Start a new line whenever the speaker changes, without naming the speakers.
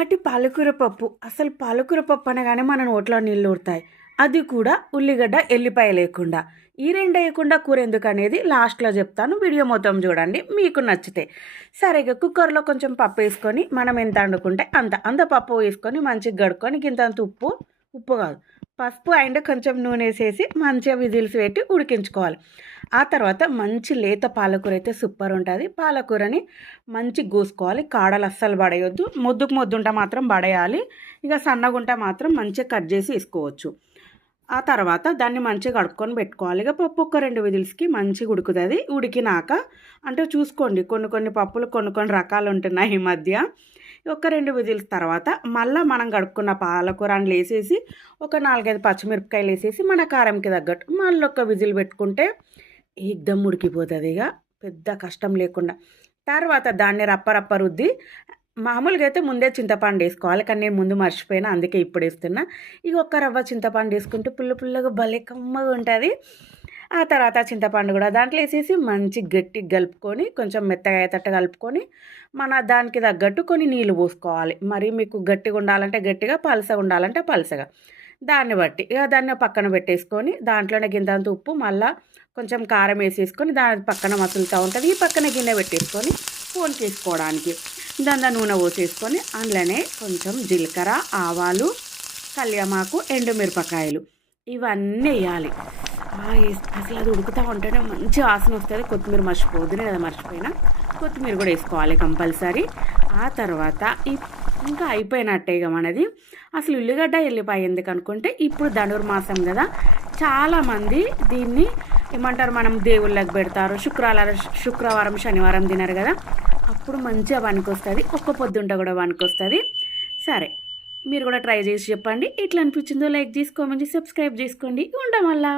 కమ్మటి పాలకూర పప్పు. అసలు పాలకూర పప్పు అనగానే మన నోట్లో నీళ్ళు ఊరుతాయి. అది కూడా ఉల్లిగడ్డ ఎల్లిపాయ లేకుండా. ఈ రెండు వేయకుండా కూర ఎందుకు అనేది లాస్ట్లో చెప్తాను. వీడియో మొత్తం చూడండి. మీకు నచ్చితే సరే ఇక కుక్కర్లో కొంచెం పప్పు వేసుకొని మనం ఎంత వండుకుంటే అంత. అంత పప్పు వేసుకొని మంచిగా గడుకొని గింత అంత ఉప్పు ఉప్పు కాదు. పసుపు అండ్ కొంచెం నూనె వేసేసి మంచిగా విజిల్స్ పెట్టి ఉడికించుకోవాలి. ఆ తర్వాత మంచి లేత పాలకూర అయితే సూపర్ ఉంటుంది. పాలకూరని మంచి గూసుకోవాలి. కాడలు అస్సలు పడేయొద్దు. మొద్దుకు మొద్దుంటే మాత్రం పడేయాలి. ఇక సన్నగుంట మాత్రం మంచిగా కట్ చేసి వేసుకోవచ్చు. ఆ తర్వాత దాన్ని మంచిగా కడుక్కొని పెట్టుకోవాలి. ఇక పప్పు ఒక రెండు విజిల్స్కి మంచిగా ఉడుకుతుంది. ఉడికినాక అంటే చూసుకోండి. కొన్ని కొన్ని పప్పులు కొన్ని కొన్ని రకాలు ఉంటున్నాయి ఈ మధ్య. ఒక రెండు విజిల్స్ తర్వాత మళ్ళీ మనం కడుక్కున్న పాలకూరని వేసేసి ఒక నాలుగైదు పచ్చిమిరపకాయలు వేసేసి మన కారంకి తగ్గట్టు మళ్ళీ ఒక విజిల్ పెట్టుకుంటే ఏకదమ్ ఉడికిపోతుంది ఇక. పెద్ద కష్టం లేకుండా. తర్వాత దాన్ని రప్ప రప్ప రుద్ది మామూలుగా అయితే ముందే చింతపండు వేసుకోవాలి కానీ నేను ముందు మర్చిపోయినా అందుకే ఇప్పుడు వేస్తున్నా. ఇక ఒక్క రవ్వ చింతపండు వేసుకుంటే పుల్ల పుల్లగా భలే కమ్మగా ఉంటుంది. ఆ తర్వాత చింతపండు కూడా దాంట్లో వేసేసి మంచి గట్టి కలుపుకొని కొంచెం మెత్తగా అయ్యేటట్టు కలుపుకొని మన దానికి తగ్గట్టు కొన్ని నీళ్ళు పోసుకోవాలి. మరి మీకు గట్టిగా ఉండాలంటే గట్టిగా పలసగా ఉండాలంటే పలసగా. దాన్ని బట్టి ఇక దాన్ని పక్కన పెట్టేసుకొని దాంట్లోనే గింతంత ఉప్పు మళ్ళీ కొంచెం కారం వేసేసుకొని దాని పక్కన మసులుతూ ఉంటుంది. ఈ పక్కన గిన్నె పెట్టేసుకొని ఫోన్ చేసుకోవడానికి దాని నూనె పోసేసుకొని అందులోనే కొంచెం జీలకర్ర ఆవాలు కళ్యామాకు ఎండుమిరపకాయలు. ఇవన్నీ వేయాలి. అసలు అది ఉడుకుతూ ఉంటేనే మంచి వాసన వస్తుంది. కొత్తిమీర మర్చిపోద్దు నేను అది మర్చిపోయినా. కొత్తిమీర కూడా వేసుకోవాలి కంపల్సరీ. ఆ తర్వాత ఈ ఇంకా అయిపోయినట్టే ఇక మనది. అసలు ఉల్లిగడ్డ వెళ్ళిపోయి ఎందుకు అనుకుంటే ఇప్పుడు ధనుర్మాసం కదా. చాలామంది దీన్ని ఏమంటారు మనం దేవుళ్ళకి పెడతారు. శుక్రవారం శుక్రవారం శనివారం తినరు కదా. అప్పుడు మంచిగా వస్తుంది ఒక్క పొద్దుంట కూడా వస్తుంది సరే మీరు కూడా ట్రై చేసి చెప్పండి. ఎట్లా అనిపించిందో లైక్ చేసుకోమని సబ్స్క్రైబ్ చేసుకోండి. ఉండమల్లా.